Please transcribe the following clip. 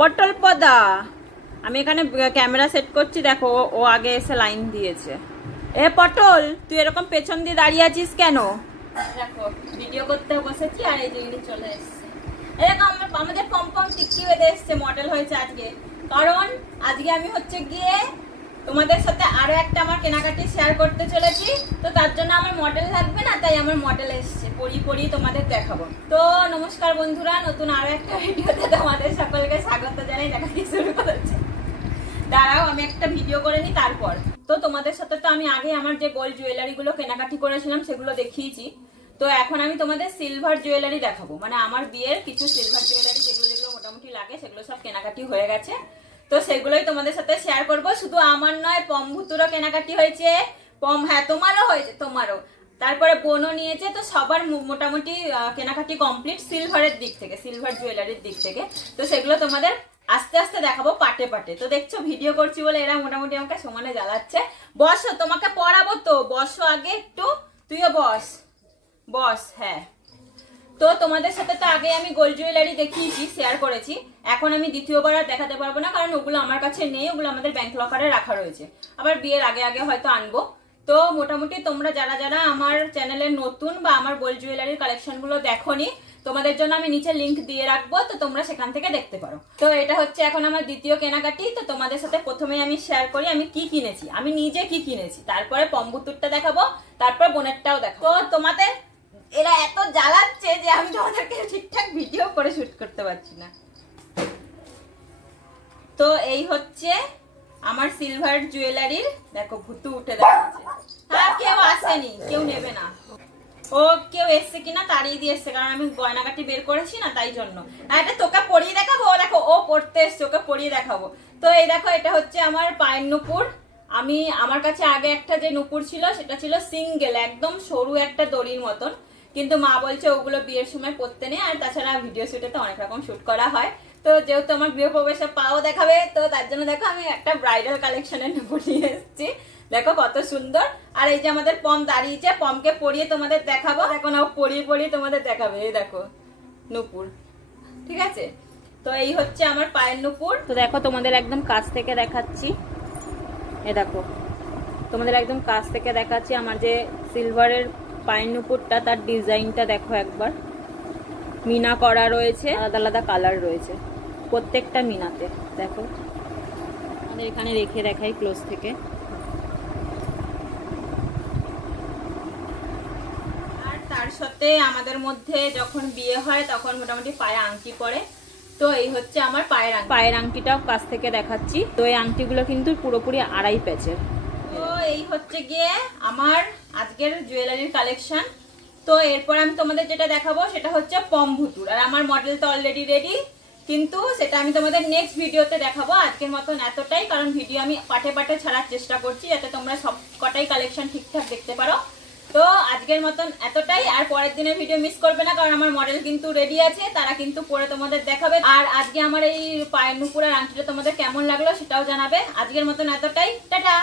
পটল পদা আমি এখানে ক্যামেরা সেট করছি, দেখো ও আগে এসে লাইন দিয়েছে। এ পটল, তুই এরকম পেছন দিয়ে দাঁড়িয়ে আছিস কেন? দেখো ভিডিও করতে বসেছি আর এই যে চলে এসছে। এরকম আমাদের পম টিক্কি বেঁধে এসছে, মডেল হয়েছে আজকে। কারণ আজকে আমি হচ্ছে গিয়ে তোমাদের সাথে আরো একটা আমার কেনাকাটি শেয়ার করতে চলেছি, তো তার জন্য আমার মডেল লাগবে না, তাই আমার মডেল এসছে, পরি তোমাদের দেখাবো। তো নমস্কার বন্ধুরা, নতুন আরো একটা ভিডিওতে তোমাদের সকলকে স্বাগত জানাই। দেখাতে শুরু করেছি, দাঁড়াও আমি একটা ভিডিও করে নি তারপর। তো তোমাদের সাথে তো আমি আগে আমার যে গোল্ড জুয়েলারি গুলো কেনাকাটি করেছিলাম সেগুলো দেখিয়েছি। তো এখন আমি তোমাদের সিলভার জুয়েলারি দেখাবো, মানে আমার বিয়ের কিছু সিলভার জুয়েলারি যেগুলো যেগুলো মোটামুটি লাগে সেগুলো সব কেনাকাটি হয়ে গেছে, তো সেগুলোই তোমাদের সাথে শেয়ার করব। শুধু আমার নয়, পমভূতুরও কেনাকাটি হয়েছে, হ্যাঁ তোমারও হয়েছে, তোমারও, তারপরে বোনও নিয়েছে। তো সবার মোটামুটি কেনাকাটি কমপ্লিট সিলভারের দিক থেকে, সিলভার জুয়েলারির দিক থেকে। তো সেগুলো তোমাদের আস্তে আস্তে দেখাবো পাটে পাটে। তো দেখছো ভিডিও করছি বলে এরা মোটামুটি আমাকে সমানে জ্বালাচ্ছে। বসো, তোমাকে পড়াবো তো, বসো আগে একটু, তুইও বস। হ্যাঁ, তো তোমাদের সাথে তো আগে আমি গোল্ড জুয়েলারি দেখিয়েছি, শেয়ার করেছি। এখন আমি দ্বিতীয়বার আর দেখাতে পারবো না, কারণ ওগুলো আমার কাছে নেই, ওগুলো আমাদের ব্যাংক লকারে রাখা রয়েছে। আবার বিয়ের আগে আগে হয়তো আনবো। তো মোটামুটি তোমরা যারা যারা আমার চ্যানেলে নতুন বা আমার গোল্ড জুয়েলারির কালেকশন গুলো দেখোনি, তোমাদের জন্য আমি নিচে লিংক দিয়ে রাখবো, তো তোমরা সেখান থেকে দেখতে পারো। তো এটা হচ্ছে এখন আমার দ্বিতীয় কেনাকাটি। তো তোমাদের সাথে প্রথমে আমি শেয়ার করি আমি কি কিনেছি, আমি নিজে কি কিনেছি, তারপরে পমভূতুরটা দেখাবো, তারপর বোনেরটাও দেখাবো। তো তোমাদের এরা এত জ্বালাচ্ছে যে আমি তোমাদেরকে ঠিকঠাক ভিডিও করে শুট করতে পারছি না। তো এই হচ্ছে আমার সিলভার জুয়েলারির, দেখো ভুতু উঠে দেখাচ্ছে। তার কেউ আসেনি, কেউ নেবে না, ও কেউ এসছে কিনা তাড়িয়ে দিয়ে এসছে, কারণ আমি গয়নাগাটি বের করেছি না, তাই জন্য। আর এটা তোকে পরিয়ে দেখাবো, দেখো ও পড়তে এসছে, ওকে পরিয়ে দেখাবো। তো এই দেখো, এটা হচ্ছে আমার পায়ের নুপুর। আমার কাছে আগে একটা যে নুপুর ছিল সেটা ছিল সিঙ্গেল, একদম সরু একটা দড়ির মতন, কিন্তু মা বলছে ওগুলো বিয়ের সময় পরতে নেই, আর তাছাড়া ভিডিও শুটে তো অনেক রকম শুট করা হয়। তো যেহেতু আমার গৃহ প্রবেশে পাও দেখাবে, তো তার জন্য দেখো আমি একটা ব্রাইডাল কালেকশনের নুপুর নিয়ে এসেছি, দেখো কত সুন্দর। আর এই যে আমাদের পম দাঁড়িয়েছে, পমকে পরিয়ে তোমাদের দেখাবো। দেখো না, পরিয়ে তোমাদের দেখাবে, এই দেখো নুপুর, ঠিক আছে। তো এই হচ্ছে আমার পায়ের নুপুর। তো দেখো তোমাদের একদম কাছ থেকে দেখাচ্ছি, এ দেখো তোমাদের একদম কাছ থেকে দেখাচ্ছি আমার যে সিলভারের পায়ের নুপুরটা, তার ডিজাইনটা দেখো একবার। মিনা করা রয়েছে, আলাদা আলাদা কালার রয়েছে প্রত্যেকটা মিনাতে। দেখো আমাদের এখানে রেখে দেখাই ক্লোজ থেকে। আর তার সাথে আমাদের মধ্যে যখন বিয়ে হয় তখন মোটামুটি পায়ে আংটি পরে। তো এই হচ্ছে আমার পায়ের আংটিটাও কাছ থেকে দেখাচ্ছি। তো এই আংটিগুলো কিন্তু পুরোপুরি আড়াই প্যাচের। তো এই হচ্ছে গিয়ে আমার আজকের জুয়েলারির কালেকশন। তো এরপর আমি তোমাদের যেটা দেখাবো সেটা হচ্ছে পমভূতুর। আর আমার মডেল তো অলরেডি রেডি, কিন্তু সেটা আমি তোমাদের নেক্সট ভিডিওতে দেখাবো। আজকের মতন এতটাই, কারণ ভিডিও আমি পাটে পাটে ছাড়ার চেষ্টা করছি যাতে তোমরা সব কটাই কালেকশন ঠিকঠাক দেখতে পারো। তো আজকের মতন এতটাই, আর পরের দিনের ভিডিও মিস করবে না, কারণ আমার মডেল কিন্তু রেডি আছে, তারা কিন্তু পরে তোমাদের দেখাবে। আর আজকে আমার এই পায়ের নুপুরের আংটিটা তোমাদের কেমন লাগলো সেটাও জানাবে। আজকের মতন এতটাই, টাটা।